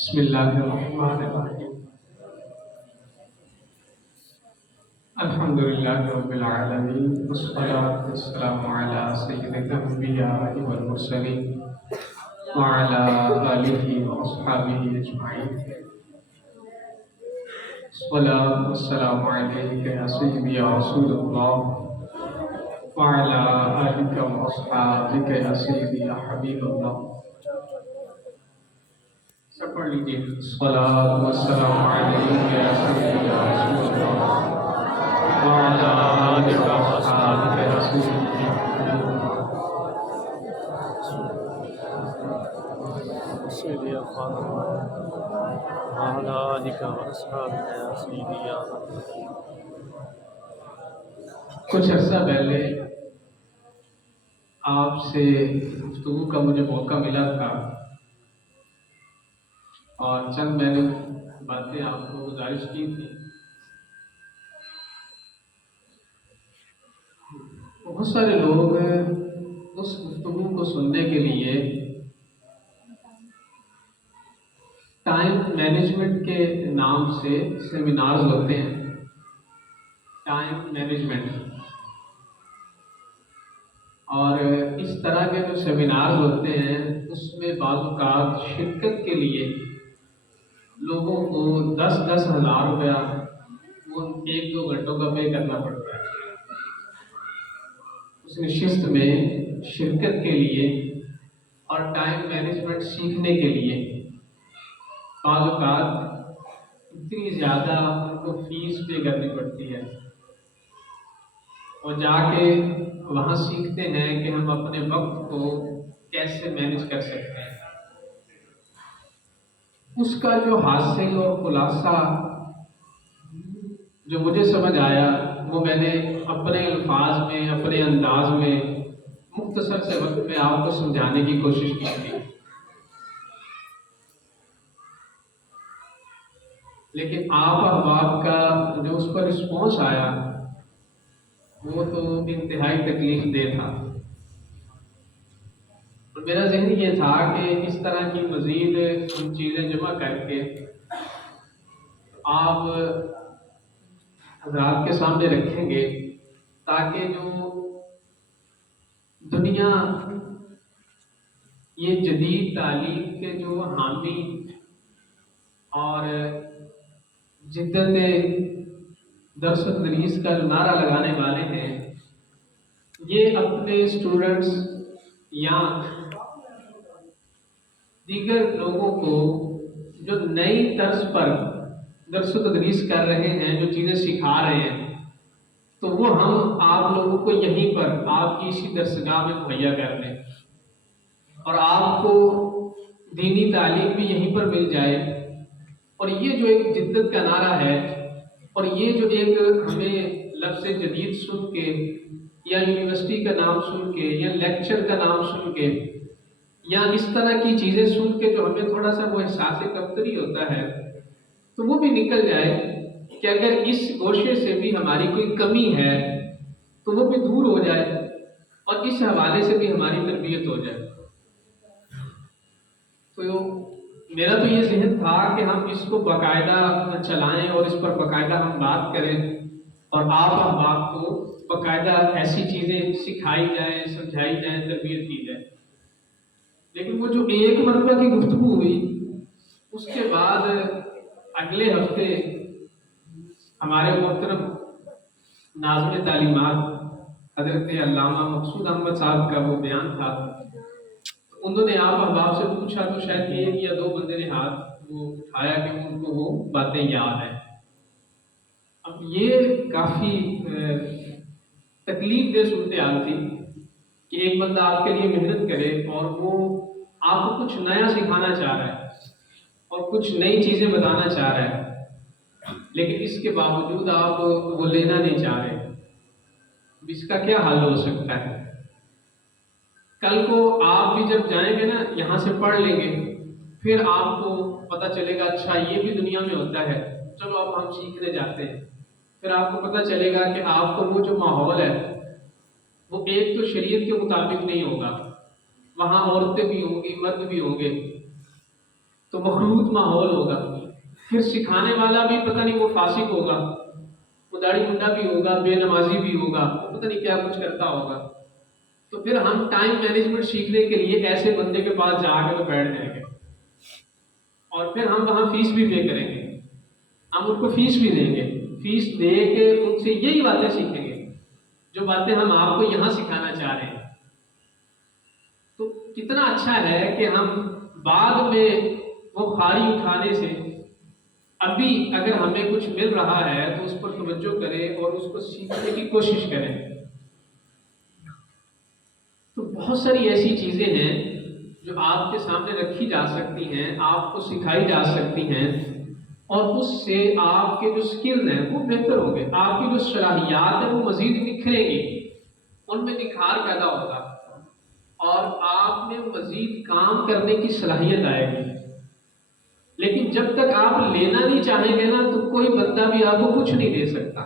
بسم الله الرحمن الرحيم. الحمد لله رب العالمين، والصلاة والسلام على سيد الأنبياء والمرسلين وعلى آله وأصحابه أجمعين. الصلاة والسلام عليك يا سيدي يا رسول الله، وعلى آلك وأصحابك يا سيدي يا حبيب الله. سب پڑھ لیجیے. الصلاة والسلام عليك يا سيدي يا رسول الله، وعلى آلك وأصحابك يا سيدي يا حبيب الله. سيدي يا خالد وعلى آلك وأصحابك يا سيدي يا کچھ عرصہ پہلے آپ سے گفتگو کا مجھے موقع ملا تھا اور چند میں نے باتیں آپ کو گزارش کی تھی. بہت سارے لوگ اس گفتگو کو سننے کے لیے ٹائم مینجمنٹ کے نام سے سیمینارز ہوتے ہیں. ٹائم مینجمنٹ اور اس طرح کے جو سیمینارز ہوتے ہیں اس میں بعض اوقات شرکت کے لیے لوگوں کو 10-10 ہزار روپیہ وہ 1-2 گھنٹوں کا پے کرنا پڑتا ہے اس نشست میں شرکت کے لیے اور ٹائم مینجمنٹ سیکھنے کے لیے. بعض اوقات اتنی زیادہ ان کو فیس پے کرنی پڑتی ہے اور جا کے وہاں سیکھتے ہیں کہ ہم اپنے وقت کو کیسے مینج کر سکتے ہیں. اس کا جو حاصل اور خلاصہ جو مجھے سمجھ آیا وہ میں نے اپنے الفاظ میں اپنے انداز میں مختصر سے وقت میں آپ کو سمجھانے کی کوشش کی تھی. لیکن آپ احباب کا جو اس پر رسپانس آیا وہ تو انتہائی تکلیف دہ تھا. اور میرا ذہن یہ تھا کہ اس طرح کی مزید ہم چیزیں جمع کر کے آپ حضرات کے سامنے رکھیں گے تاکہ جو دنیا یہ جدید تعلیم کے جو حامی اور جدت درس و تدریس کا جو نعرہ لگانے والے ہیں یہ اپنے اسٹوڈنٹس یا دیگر لوگوں کو جو نئی طرز پر درس و تدریس کر رہے ہیں جو چیزیں سکھا رہے ہیں تو وہ ہم آپ لوگوں کو یہیں پر آپ کی اسی درسگاہ میں مہیا کر لیں اور آپ کو دینی تعلیم بھی یہیں پر مل جائے. اور یہ جو ایک جدت کا نعرہ ہے اور یہ جو ایک ہمیں لفظ جدید سن کے یا یونیورسٹی کا نام سن کے یا لیکچر کا نام سن کے یا اس طرح کی چیزیں سن کے جو ہمیں تھوڑا سا وہ احساس کمتری ہوتا ہے تو وہ بھی نکل جائے کہ اگر اس گوشے سے بھی ہماری کوئی کمی ہے تو وہ بھی دور ہو جائے اور اس حوالے سے بھی ہماری تربیت ہو جائے. تو میرا تو یہ ذہن تھا کہ ہم اس کو باقاعدہ چلائیں اور اس پر باقاعدہ ہم بات کریں اور آپ احباب کو باقاعدہ ایسی چیزیں سکھائی جائیں سمجھائی جائیں تربیت کی جائے. لیکن وہ جو ایک مرتبہ کی گفتگو ہوئی اس کے بعد اگلے ہفتے ہمارے محترم ناظم تعلیمات حضرت علامہ مقصود احمد صاحب کا وہ بیان تھا. انہوں نے آپ احباب سے پوچھا تو شاید 1 یا 2 بندے نے ہاتھ وہ اٹھایا کہ ان کو وہ باتیں یاد ہیں. اب یہ کافی تکلیف دہ صورتحال تھی کہ ایک بندہ آپ کے لیے محنت کرے اور وہ آپ کو کچھ نیا سکھانا چاہ رہا ہے اور کچھ نئی چیزیں بتانا چاہ رہا ہے لیکن اس کے باوجود آپ وہ لینا نہیں چاہ رہے. اب اس کا کیا حل ہو سکتا ہے؟ کل کو آپ بھی جب جائیں گے نا یہاں سے پڑھ لیں گے پھر آپ کو پتہ چلے گا اچھا یہ بھی دنیا میں ہوتا ہے چلو اب ہم سیکھنے جاتے ہیں. پھر آپ کو پتہ چلے گا کہ آپ کو وہ جو ماحول ہے وہ ایک تو شریعت کے مطابق نہیں ہوگا, وہاں عورتیں بھی ہوں گی مرد بھی ہوں گے, تو مخلوط ماحول ہوگا، پھر سکھانے والا بھی پتہ نہیں وہ فاسق ہوگا، وہ داڑھی منڈا بھی ہوگا، بے نمازی بھی ہوگا، پتہ نہیں کیا کچھ کرتا ہوگا، تو پھر ہم ٹائم مینجمنٹ سیکھنے کے لیے ایسے بندے کے پاس جا کے تو بیٹھ جائیں گے، اور پھر ہم وہاں فیس بھی پے کریں گے، ہم ان کو فیس بھی دیں گے، فیس دے کے ان سے یہی باتیں سیکھیں گے جو باتیں ہم آپ کو یہاں سکھانا چاہ رہے ہیں۔ تو کتنا اچھا ہے کہ ہم بعد میں وہ خاری اٹھانے سے ابھی اگر ہمیں کچھ مل رہا ہے تو اس پر توجہ کریں اور اس کو سیکھنے کی کوشش کریں۔ تو بہت ساری ایسی چیزیں ہیں جو آپ کے سامنے رکھی جا سکتی ہیں، آپ کو سکھائی جا سکتی ہیں، اور اس سے آپ کے جو سکلز ہیں وہ بہتر ہوں گے، آپ کی جو صلاحیات ہیں وہ مزید نکھریں گی، ان میں نکھار پیدا ہوگا اور آپ میں مزید کام کرنے کی صلاحیت آئے گی۔ لیکن جب تک آپ لینا نہیں چاہیں گے نا تو کوئی بندہ بھی آپ کو کچھ نہیں دے سکتا۔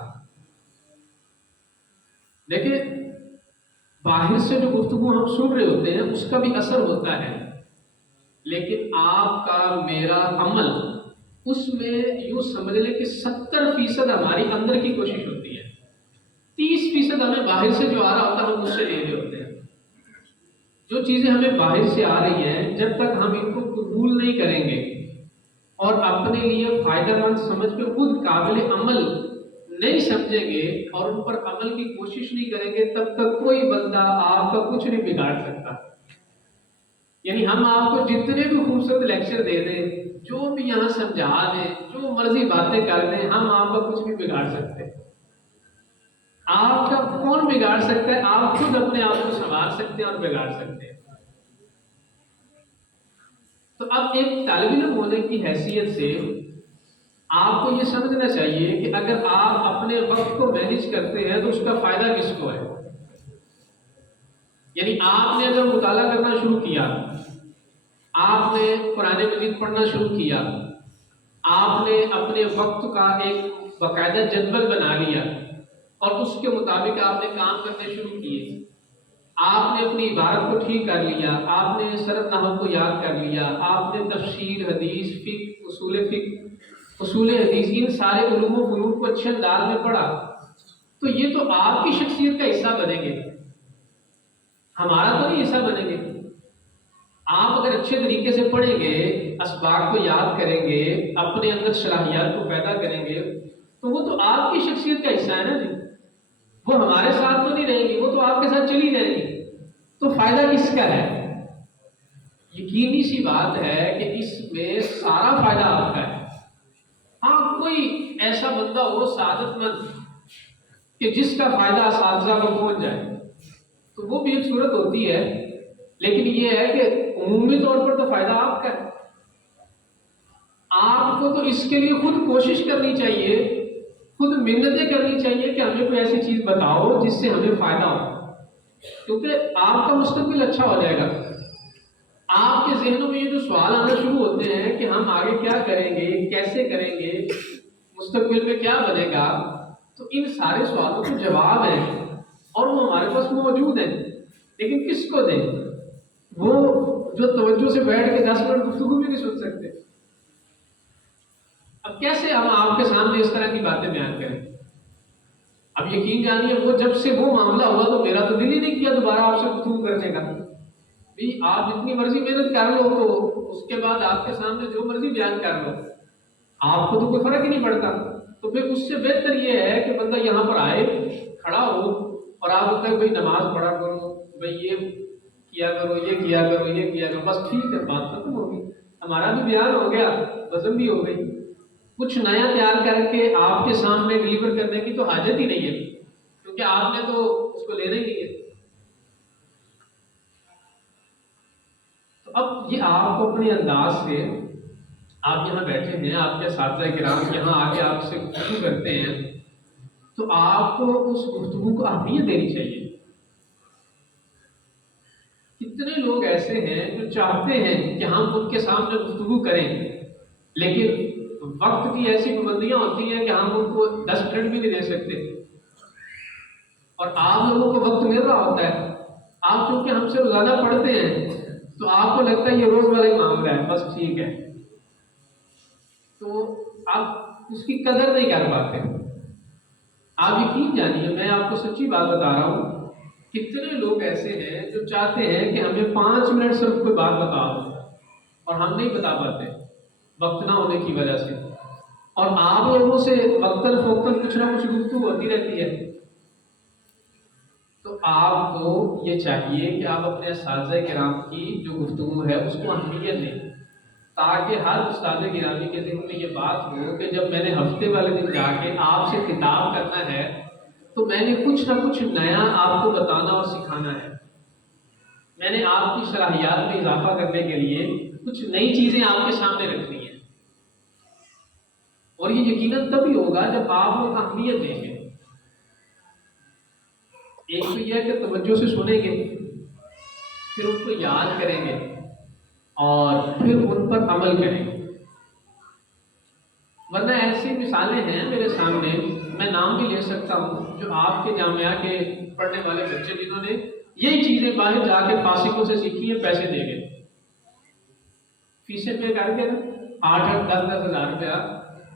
دیکھیں، باہر سے جو گفتگو ہم سن رہے ہوتے ہیں اس کا بھی اثر ہوتا ہے، لیکن آپ کا میرا عمل اس میں یوں سمجھ لیں کہ 70% ہماری اندر کی کوشش ہوتی ہے، 30% ہمیں باہر سے جو آ رہا ہوتا ہے ہم اس سے لے رہے ہوتے ہیں۔ جو چیزیں ہمیں باہر سے آ رہی ہیں جب تک ہم ان کو قبول نہیں کریں گے اور اپنے لیے فائدہ مند سمجھ کے خود قابل عمل نہیں سمجھیں گے اور ان پر عمل کی کوشش نہیں کریں گے، تب تک کوئی بندہ آپ کا کچھ نہیں بگاڑ سکتا۔ یعنی ہم آپ کو جتنے بھی خوبصورت لیکچر دے دیں، جو بھی یہاں سمجھا دیں، جو مرضی باتیں کر دیں، ہم آپ کا کچھ نہیں بگاڑ سکتے۔ آپ کا کون بگاڑ سکتا ہے؟ آپ خود اپنے آپ کو سنوار سکتے ہیں اور بگاڑ سکتے ہیں۔ تو اب ایک طالب علم ہونے کی حیثیت سے آپ کو یہ سمجھنا چاہیے کہ اگر آپ اپنے وقت کو مینج کرتے ہیں تو اس کا فائدہ کس کو ہے؟ یعنی آپ نے اگر مطالعہ کرنا شروع کیا، آپ نے قرآن مجید پڑھنا شروع کیا، آپ نے اپنے وقت کا ایک باقاعدہ جدول بنا لیا اور اس کے مطابق آپ نے کام کرنے شروع کیے، آپ نے اپنی عبارت کو ٹھیک کر لیا، آپ نے سرد نحو کو یاد کر لیا، آپ نے تفسیر، حدیث، اصول حدیث، ان سارے علوم و فنون کو اچھے انداز میں پڑھا، تو یہ تو آپ کی شخصیت کا حصہ بنیں گے، ہمارا تو نہیں حصہ بنیں گے۔ آپ اگر اچھے طریقے سے پڑھیں گے، اسباق کو یاد کریں گے، اپنے اندر صلاحیات کو پیدا کریں گے، تو وہ تو آپ کی شخصیت کا حصہ ہے نا جی، وہ ہمارے ساتھ تو نہیں رہیں گی، وہ تو آپ کے ساتھ چلی جائیں گی، تو فائدہ کس کا ہے؟ یقینی سی بات ہے کہ اس میں سارا فائدہ آپ کا ہے۔ ہاں، کوئی ایسا بندہ ہو سعادت مند کہ جس کا فائدہ اساتذہ کو پہنچ جائے تو وہ بھی ایک صورت ہوتی ہے، لیکن یہ ہے کہ عمومی طور پر تو فائدہ آپ کا ہے۔ آپ کو تو اس کے لیے خود کوشش کرنی چاہیے، خود محنتیں کرنی چاہیے کہ ہمیں کوئی ایسی چیز بتاؤ جس سے ہمیں فائدہ ہو، کیونکہ آپ کا مستقبل اچھا ہو جائے گا۔ آپ کے ذہنوں میں یہ جو سوال آنا شروع ہوتے ہیں کہ ہم آگے کیا کریں گے، کیسے کریں گے، مستقبل میں کیا بنے گا، تو ان سارے سوالوں کے جواب ہیں اور وہ ہمارے پاس موجود ہیں، لیکن کس کو دیں؟ وہ جو توجہ سے بیٹھ کے 10 منٹ گفتگو بھی نہیں سن سکتے۔ اب کیسے ہم آپ کے سامنے اس طرح کی باتیں بیان کریں؟ اب یقین جانیے، وہ جب سے وہ معاملہ ہوا تو میرا تو دل ہی نہیں کیا دوبارہ آپ سے گفتگو کرنے کا۔ بھی آپ جتنی مرضی محنت کر لو تو اس کے بعد آپ کے سامنے جو مرضی بیان کر لو، آپ کو تو کوئی فرق ہی نہیں پڑتا۔ تو پھر اس سے بہتر یہ ہے کہ بندہ یہاں پر آئے، کھڑا ہو اور آپ کو کہیں بھائی نماز پڑھا کرو، بھائی یہ کیا کرو، یہ کیا کرو، یہ کیا کرو، بس ٹھیک ہے، بات ختم ہوگی، ہمارا بھی بیان ہو گیا، بزم بھی ہو گئی۔ کچھ نیا تیار کر کے آپ کے سامنے ڈلیور کرنے کی تو حاجت ہی نہیں ہے، کیونکہ آپ نے تو اس کو لینا ہی نہیں ہے۔ تو اب یہ آپ کو اپنے انداز سے، آپ یہاں بیٹھے ہیں، آپ کے اساتذہ کرام یہاں آ کے آپ سے گفتگو کرتے ہیں، تو آپ کو اس گفتگو کو اہمیت دینی چاہیے۔ کتنے لوگ ایسے ہیں جو چاہتے ہیں کہ ہم ان کے سامنے گفتگو کریں، لیکن وقت کی ایسی پابندیاں ہوتی ہیں کہ ہم ان کو 10 منٹ بھی نہیں دے سکتے، اور آپ لوگوں کو وقت مل رہا ہوتا ہے، آپ چونکہ ہم سے روزانہ پڑھتے ہیں تو آپ کو لگتا ہے یہ روز والا ہی معاملہ ہے، بس ٹھیک ہے، تو آپ اس کی قدر نہیں کر پاتے. آپ یقین جانیے، میں آپ کو سچی بات بتا رہا ہوں، کتنے لوگ ایسے ہیں جو چاہتے ہیں کہ ہمیں 5 منٹ صرف کوئی بات بتا دو، اور ہم نہیں بتا پاتے وقت نہ ہونے کی وجہ سے. اور آپ لوگوں سے وقتاً فوقتاً کچھ نہ کچھ گفتگو ہوتی رہتی ہے. تو آپ کو یہ چاہیے کہ آپ اپنے اساتذہ کرام کی جو گفتگو ہے اس کو اہمیت دیں، تاکہ ہر استاد گرامی کے ذہن میں یہ بات ہو کہ جب میں نے ہفتے والے دن جا کے آپ سے خطاب کرنا ہے تو میں نے کچھ نہ کچھ نیا آپ کو بتانا اور سکھانا ہے. میں نے آپ کی صلاحیات میں اضافہ کرنے کے لیے کچھ نئی چیزیں آپ کے سامنے رکھنی ہیں. اور یہ یقیناً تبھی ہوگا جب آپ لوگ اہمیت دیں گے. ایک تو یہ ہے کہ توجہ سے سنیں گے، پھر ان کو یاد کریں گے اور پھر ان پر عمل کریں گے. ورنہ ایسی مثالیں ہیں میرے سامنے، میں نام بھی لے سکتا ہوں، جو آپ کے جامعہ کے پڑھنے والے بچے جنہوں نے یہی چیزیں باہر جا کے فاسقوں سے سیکھی ہیں، پیسے دے گئے، فیسیں پے کر کے نا 8-10 ہزار روپیہ،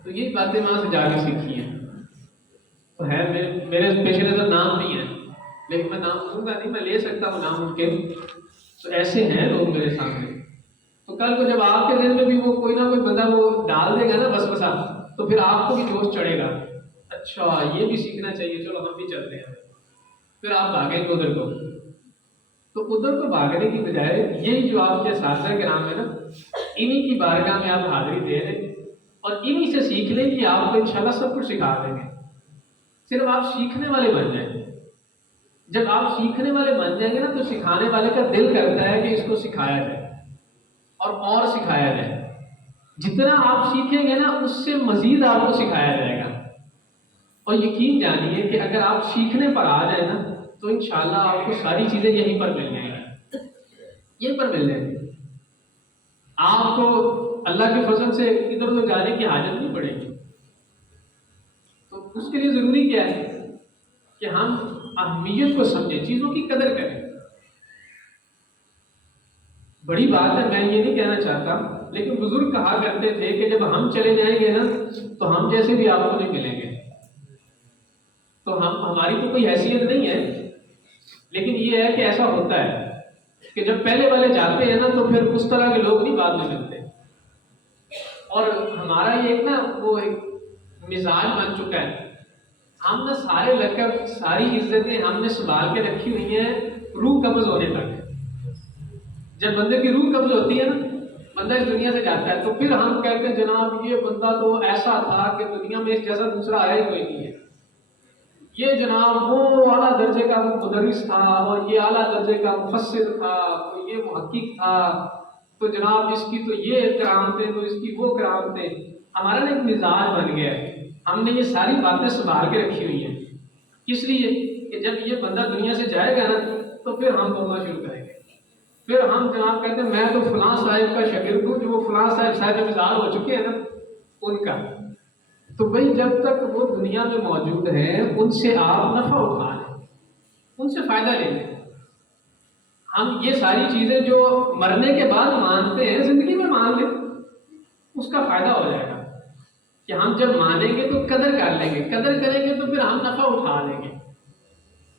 تو یہی باتیں وہاں سے جا کے سیکھی ہیں. تو ہے میرے پیش نظر نام نہیں ہے، لیکن میں نام لوں گا نہیں، میں لے سکتا ہوں نام ان کے. تو ایسے ہیں لوگ میرے سامنے. تو کل کو جب آپ کے دل میں بھی وہ کوئی نہ کوئی بندہ وہ ڈال دے گا نا وسوسہ، تو پھر آپ کو بھی جوش چڑھے گا، اچھا یہ بھی سیکھنا چاہیے، چلو ہم بھی چلتے ہیں. پھر آپ بھاگیں گے ادھر کو. تو ادھر کو بھاگنے کی بجائے یہی جو آپ کے اساتذہ کرام ہے نا، انہی کی بارگاہ میں آپ حاضری دے لیں اور انہی سے سیکھ لیں کہ آپ کو انشاءاللہ سب کچھ سکھا دیں گے. صرف آپ سیکھنے والے بن جائیں. جب آپ سیکھنے والے بن جائیں گے نا تو سکھانے والے کا دل کرتا ہے کہ اس کو سکھایا جائے اور سکھایا جائے. جتنا آپ سیکھیں گے نا اس سے مزید آپ کو سکھایا جائے گا. اور یقین جانیے کہ اگر آپ سیکھنے پر آ جائیں نا تو انشاءاللہ آپ کو ساری چیزیں یہیں پر مل جائیں گی، یہیں پر مل جائیں گی. آپ کو اللہ کے فضل سے ادھر ادھر جانے کی حاجت نہیں پڑے گی. تو اس کے لیے ضروری کیا ہے کہ ہم اہمیت کو سمجھیں، چیزوں کی قدر کریں. بڑی بات ہے، میں یہ نہیں کہنا چاہتا، لیکن بزرگ کہا کرتے تھے کہ جب ہم چلے جائیں گے نا تو ہم جیسے بھی آپ کو نہیں ملیں گے. تو ہماری تو کوئی حیثیت نہیں ہے، لیکن یہ ہے کہ ایسا ہوتا ہے کہ جب پہلے والے جاتے ہیں نا تو پھر اس طرح کے لوگ نہیں بعد میں ملتے. اور ہمارا یہ ایک نا وہ ایک مزاج بن چکا ہے، ہم نے سارے لقب ساری عزتیں ہم نے سنبھال کے رکھی ہوئی ہیں روح قبض ہونے تک. جب بندے کی روح قبض ہوتی ہے نا، بندہ اس دنیا سے جاتا ہے، تو پھر ہم کہتے ہیں جناب یہ بندہ تو ایسا تھا کہ دنیا میں اس جیسا دوسرا آیا ہی کوئی نہیں ہے. یہ جناب وہ اعلیٰ درجے کا مدرس تھا، اور یہ اعلیٰ درجے کا مفسر تھا، تو یہ محقق تھا، تو جناب اس کی تو یہ کرامتیں، تو اس کی وہ کرامتیں. ہمارا نا ایک مزاج بن گیا ہے، ہم نے یہ ساری باتیں سنبھال کے رکھی ہوئی ہیں. کس لیے کہ جب یہ بندہ دنیا سے جائے گا نا تو پھر ہم بولنا شروع کریں گے. پھر ہم جناب کہتے ہیں میں تو فلاں صاحب کا شاگرد ہوں، جو وہ فلاں صاحب مزاج ہو چکے ہیں نا ان کا. تو بھائی جب تک وہ دنیا میں موجود ہیں ان سے آپ نفع اٹھا لیں، ان سے فائدہ لے لیں. ہم یہ ساری چیزیں جو مرنے کے بعد مانتے ہیں زندگی میں مان لیں، اس کا فائدہ ہو جائے گا کہ ہم جب مانیں گے تو قدر کر لیں گے، قدر کریں گے تو پھر ہم نفع اٹھا لیں گے.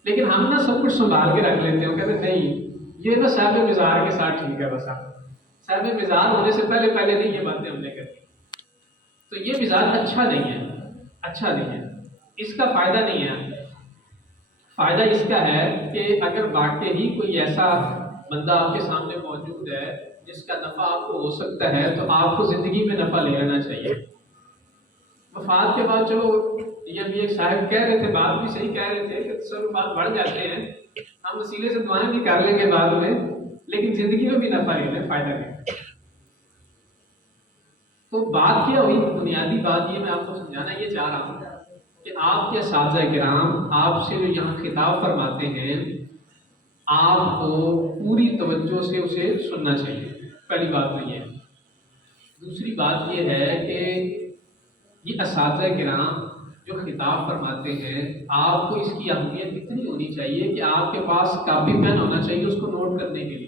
لیکن ہم نا سب کچھ سنبھال کے رکھ لیتے ہیں، کہتے ہیں نہیں یہ نا صاحب مزار کے ساتھ ٹھیک ہے، بس صاحب مزار ہونے سے پہلے نہیں یہ باتیں ہم نے کرنی. تو یہ مزاج اچھا نہیں ہے، اچھا نہیں ہے، اس کا فائدہ نہیں ہے. فائدہ اس کا ہے کہ اگر واقعی ہی کوئی ایسا بندہ آپ کے سامنے موجود ہے جس کا نفع آپ کو ہو سکتا ہے تو آپ کو زندگی میں نفع لے لینا چاہیے. وفات کے بعد چلو یہ بھی ایک صاحب کہہ رہے تھے، بات بھی صحیح کہہ رہے تھے کہ تصرفات بڑھ جاتے ہیں، ہم وسیلے سے دعائیں بھی کر لیں گے بعد میں، لیکن زندگی میں بھی نفع لے لیں، فائدہ لیں. تو بات کیا ہوئی، بنیادی بات یہ میں آپ کو سمجھانا یہ چاہ رہا ہوں کہ آپ کے اساتذہ کرام آپ سے جو یہاں خطاب فرماتے ہیں آپ کو پوری توجہ سے اسے سننا چاہیے. پہلی بات تو یہ ہے. دوسری بات یہ ہے کہ یہ اساتذہ کرام جو خطاب فرماتے ہیں آپ کو اس کی اہمیت اتنی ہونی چاہیے کہ آپ کے پاس کاپی پین ہونا چاہیے اس کو نوٹ کرنے کے لیے.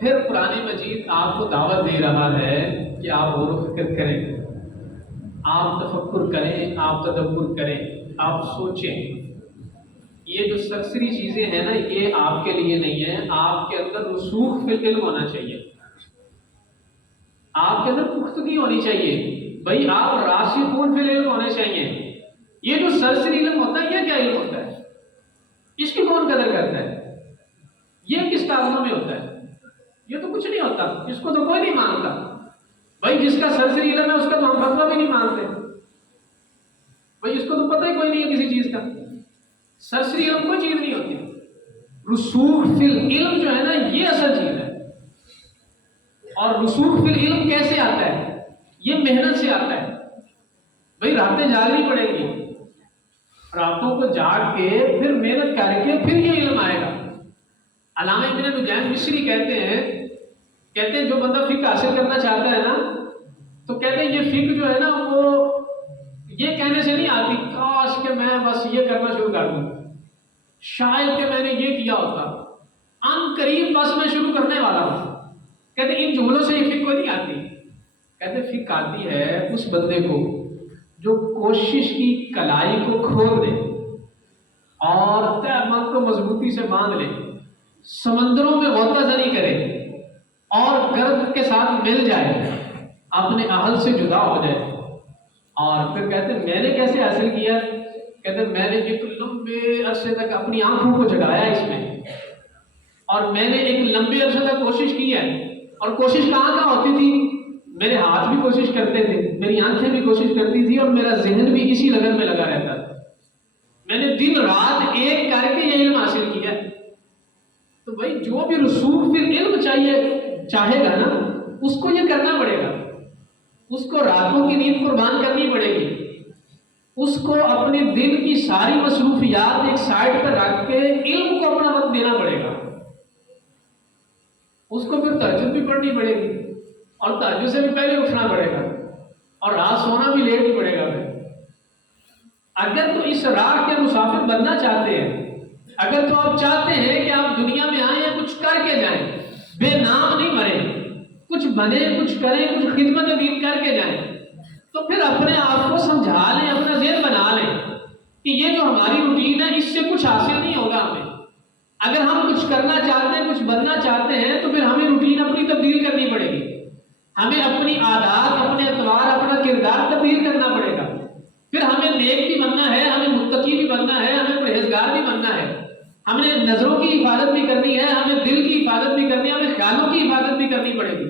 پھر قرآن مجید آپ کو دعوت دے رہا ہے کہ آپ غور و فکر کریں، آپ تفکر کریں، آپ تدبر کریں، آپ سوچیں۔ یہ جو سرسری چیزیں ہیں نا، یہ آپ کے لیے نہیں ہے، آپ کے اندر رسوخ فی العلم ہونا چاہیے، آپ کے اندر پختگی ہونی چاہیے، بھائی آپ راسخون فی العلم ہونے چاہیے۔ یہ جو سرسری علم ہوتا ہے، یہ کیا علم ہوتا ہے؟ اس کی کون قدر کرتا ہے؟ یہ کس کاموں میں ہوتا ہے؟ یہ تو کچھ نہیں ہوتا، اس کو تو کوئی نہیں مانتا۔ بھائی جس کا سرسری علم ہے اس کا تو ہم فتویٰ بھی نہیں مانتے، بھائی اس کو تو پتہ ہی کوئی نہیں ہے کسی چیز کا۔ سرسری علم کوئی چیز نہیں ہوتی، رسوخ فی العلم جو ہے نا، یہ اصل چیز ہے۔ اور رسوخ فی العلم کیسے آتا ہے؟ یہ محنت سے آتا ہے۔ بھئی راتیں جاگنی پڑے گی، راتوں کو جاگ کے پھر محنت کر کے پھر یہ علم آئے گا۔ علامہ ابن نجیم مصری کہتے ہیں جو بندہ فقہ حاصل کرنا چاہتا ہے نا، تو کہتے ہیں یہ فقہ جو ہے نا، وہ یہ کہنے سے نہیں آتی کاش کہ میں بس یہ کرنا شروع کر دوں، شاید کہ میں نے یہ کیا ہوتا، ان قریب بس میں شروع کرنے والا ہوں۔ کہتے ہیں ان جملوں سے یہ فقہ کوئی نہیں آتی، کہتے ہیں فقہ آتی ہے اس بندے کو جو کوشش کی کلائی کو کھول دے اور طے مت کو مضبوطی سے باندھ لے، سمندروں میں غوطہ زنی کرے اور گرد کے ساتھ مل جائے، اپنے اہل سے جدا ہو جائے۔ اور پھر کہتے ہیں میں نے کیسے حاصل کیا؟ کہتے ہیں میں نے ایک لمبے عرصے تک اپنی آنکھوں کو جگایا اس میں، اور میں نے ایک لمبے عرصے تک کوشش کی ہے۔ اور کوشش کہاں ہوتی تھی؟ میرے ہاتھ بھی کوشش کرتے تھے، میری آنکھیں بھی کوشش کرتی تھی، اور میرا ذہن بھی اسی لگن میں لگا رہتا تھا۔ میں نے دن رات ایک کر کے یہ علم حاصل کیا۔ تو بھائی جو بھی رسوخ فی العلم چاہے گا نا، اس کو یہ کرنا پڑے گا، اس کو راتوں کی نیند قربان کرنی پڑے گی، اس کو اپنے دن کی ساری مصروفیات ایک سائڈ پر رکھ کے علم کو اپنا وقت دینا پڑے گا۔ اس کو پھر تہجد بھی پڑھنی پڑے گی، اور تہجد سے بھی پہلے اٹھنا پڑے گا، اور رات سونا بھی لیٹ ہی پڑے گا۔ پھر اگر تو اس راہ کے مسافر بننا چاہتے ہیں، اگر تو آپ چاہتے ہیں کہ آپ دنیا میں آئیں یا کچھ کر کے جائیں، بے نام نہیں مریں، کچھ بنے، کچھ کریں، کچھ خدمت دین کر کے جائیں، تو پھر اپنے آپ کو سمجھا لیں، اپنا ذہن بنا لیں کہ یہ جو ہماری روٹین ہے اس سے کچھ حاصل نہیں ہوگا ہمیں۔ اگر ہم کچھ کرنا چاہتے ہیں، کچھ بننا چاہتے ہیں، تو پھر ہمیں روٹین اپنی تبدیل کرنی پڑے گی، ہمیں اپنی عادات، اپنے اطوار، اپنا کردار تبدیل کرنا پڑے گا۔ پھر ہمیں نیک بھی بننا ہے، ہمیں متقی بھی بننا ہے، ہمیں پرہیزگار بھی بننا ہے، ہمیں نظروں کی حفاظت بھی کرنی ہے، ہمیں دل کی حفاظت بھی کرنی ہے، ہمیں خیالوں کی حفاظت بھی کرنی پڑے گی،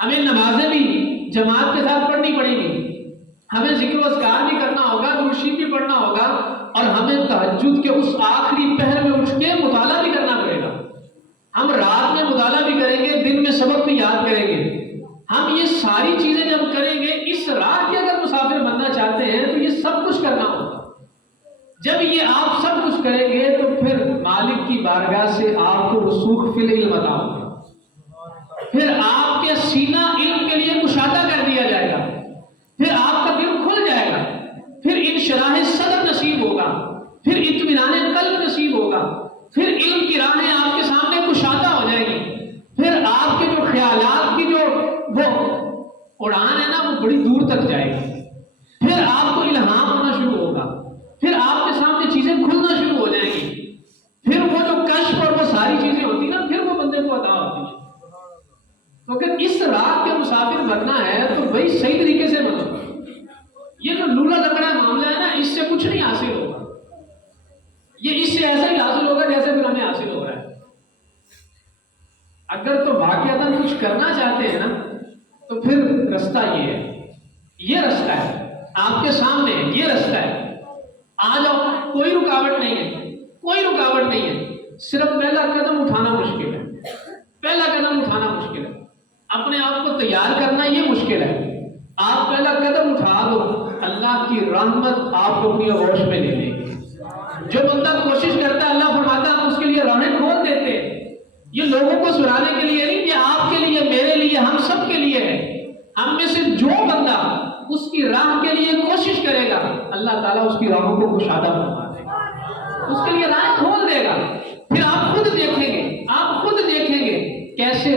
ہمیں نمازیں بھی جماعت کے ساتھ پڑھنی پڑے گی، ہمیں ذکر و اذکار بھی کرنا ہوگا، درود شریف بھی پڑھنا ہوگا، اور ہمیں تہجد کے اس آخری پہر میں اٹھ کے مطالعہ بھی کرنا پڑے گا۔ ہم رات میں مطالعہ بھی کریں گے، دن میں سبق بھی یاد کریں گے۔ ہم یہ ساری چیزیں جب کریں گے، اس راہ کے اگر مسافر بننا چاہتے ہیں تو یہ سب کچھ کرنا ہوگا۔ جب یہ آپ سب کچھ کریں گے تو پھر مالک کی بارگاہ سے آپ کو رسوخ فی العلم عطا ہوگا، پھر آپ کے سینہ علم کے لیے کشادہ کر دیا جائے گا، پھر آپ کا دل کھل جائے گا، پھر انشراح صدر نصیب ہوگا، پھر اطمینان قلب نصیب ہوگا، پھر علم کی راہیں آپ کے سامنے کشادہ ہو جائے گی، پھر آپ کے جو خیالات کی جو وہ اڑان ہے نا، وہ بڑی دور تک جائے گی، پھر آپ کو الہام ہونا شروع ہوگا، پھر آپ کے سامنے چیزیں کھلنا شروع ہو جائیں گی، پھر وہ جو کشف اور وہ ساری چیزیں ہوتی نا، پھر وہ بندے کو عطا ہوتی ہے۔ تو اگر اس راہ کے مسافر بننا ہے تو بھائی صحیح طریقے سے بنو۔ یہ جو لولا لکڑا معاملہ ہے نا، اس سے کچھ نہیں حاصل ہوگا، یہ اس سے ایسا ہی حاصل ہوگا جیسے پھر ہمیں حاصل ہو رہا ہے۔ اگر تو واقعتاً کچھ کرنا چاہتے ہیں نا، تو پھر رستہ یہ ہے، یہ رستہ ہے آپ کے سامنے، یہ رستہ ہے، آ جاؤ، کوئی رکاوٹ نہیں ہے، کوئی رکاوٹ نہیں ہے، صرف پہلا قدم اٹھانا مشکل ہے، پہلا قدم اٹھانا مشکل ہے، اپنے آپ کو تیار کرنا یہ مشکل ہے۔ آپ پہلا قدم اٹھا دو، اللہ کی رحمت آپ کو اپنی آغوش میں لے لے گی۔ جو بندہ کوشش کرتا ہے، اللہ فرماتا ہے اس کے لیے راہیں کھول دیتے ہیں۔ یہ لوگوں کو سنانے کے لیے نہیں، یہ آپ کے لیے، میرے لیے، ہم سب کے لیے ہے۔ ہم میں سے جو بندہ اس کی راہ کے لیے کوشش کرے گا، اللہ تعالیٰ اس کی راہوں کو کشادہ فرما دے گا، اس کے لیے راہیں کھول دے گا۔ پھر آپ خود دیکھیں گے کیسے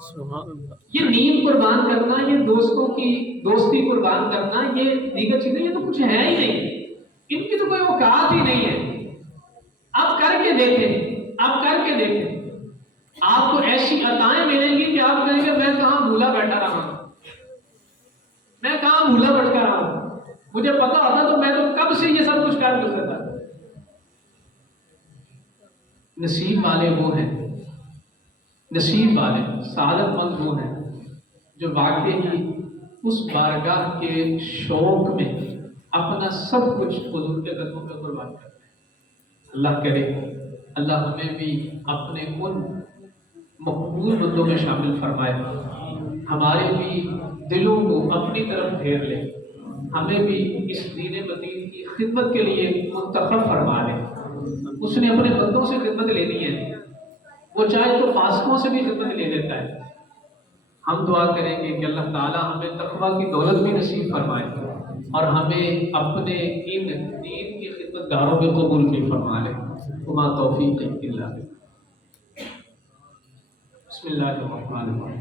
سبحان اللہ. یہ نیند قربان کرنا، یہ دوستوں کی دوستی قربان کرنا، یہ دیگر چیزیں، یہ تو کچھ ہے ہی نہیں، ان کی تو کوئی اوقات ہی نہیں ہے. آپ کر کے دیکھیں، آپ کر کے دیکھیں، آپ کو ایسی عطائیں ملیں گی کہ آپ کہیں گے میں کہاں بھولا بیٹھا رہا ہوں، میں کہاں بھولا بھٹکا رہا ہوں، مجھے پتا ہوتا تو میں تو کب سے یہ سب کچھ کر سکتا. نصیب والے وہ ہیں، نصیب والے سعادت مند وہ ہیں جو واقعی اس بارگاہ کے شوق میں اپنا سب کچھ حضور کے قدموں میں قربان کرتے ہیں. اللہ کرے اللہ ہمیں بھی اپنے ان مقبول بندوں میں شامل فرمائے، ہمارے بھی دلوں کو اپنی طرف پھیر لے، ہمیں بھی اس دین متین کی خدمت کے لیے منتخب فرما لے. اس نے اپنے بندوں سے خدمت لینی ہے، وہ چاہے تو فاسقوں سے بھی خدمت لے لیتا ہے. ہم دعا کریں گے کہ اللہ تعالیٰ ہمیں تقویٰ کی دولت بھی نصیب فرمائے اور ہمیں اپنے ان دین کی خدمت گاروں میں قبول بھی فرما لے. وما توفیق الا باللہ. بسم اللہ الرحمن الرحیم.